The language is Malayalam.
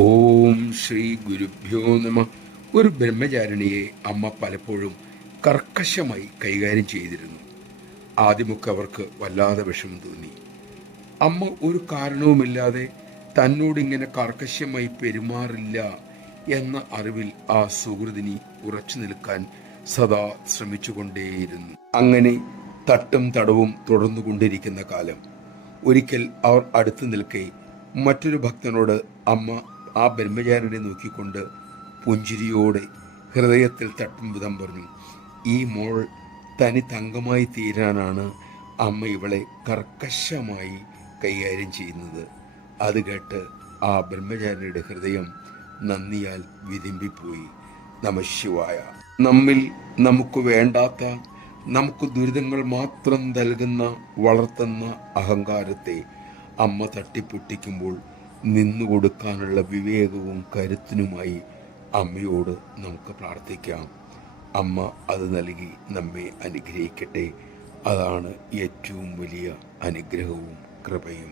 ഓം ശ്രീ ഗുരുഭ്യോ നമ. ഒരു ബ്രഹ്മചാരിണിയെ അമ്മ പലപ്പോഴും കർക്കശമായി കൈകാര്യം ചെയ്തിരുന്നു. ആദ്യമൊക്കെ അവർക്ക് വല്ലാതെ വിഷമം തോന്നി. അമ്മ ഒരു കാരണവുമില്ലാതെ തന്നോടിങ്ങനെ കർക്കശമായി പെരുമാറില്ല എന്ന അറിവിൽ ആ സുഹൃതിനി ഉറച്ചു നിൽക്കാൻ സദാ ശ്രമിച്ചുകൊണ്ടേയിരുന്നു. അങ്ങനെ തട്ടും തടവും തുടർന്നുകൊണ്ടിരിക്കുന്ന കാലം ഒരിക്കൽ അവർ അടുത്തു നിൽക്കെ മറ്റൊരു ഭക്തനോട് അമ്മ ആ ബ്രഹ്മചാരിനെ നോക്കിക്കൊണ്ട് പുഞ്ചിരിയോടെ ഹൃദയത്തിൽ തട്ടും വിധം പറഞ്ഞു, ഈ മോൾ തനി തങ്കമായി തീരാനാണ് അമ്മ ഇവളെ കർക്കശമായി കൈകാര്യം ചെയ്യുന്നത്. അത് കേട്ട് ആ ബ്രഹ്മചാരിയുടെ ഹൃദയം നന്ദിയാൽ വിതുമ്പിപ്പോയി. നമഃശിവായ. നമ്മിൽ നമുക്ക് വേണ്ടാത്ത, നമുക്ക് ദുരിതങ്ങൾ മാത്രം നൽകുന്ന, വളർത്തുന്ന അഹങ്കാരത്തെ അമ്മ തട്ടിപ്പൊട്ടിക്കുമ്പോൾ നിന്നുകൊടുക്കാനുള്ള വിവേകവും കരുത്തിനുമായി അമ്മയോട് നമുക്ക് പ്രാർത്ഥിക്കാം. അമ്മ അത് നൽകി നമ്മെ അനുഗ്രഹിക്കട്ടെ. അതാണ് ഏറ്റവും വലിയ അനുഗ്രഹവും കൃപയും.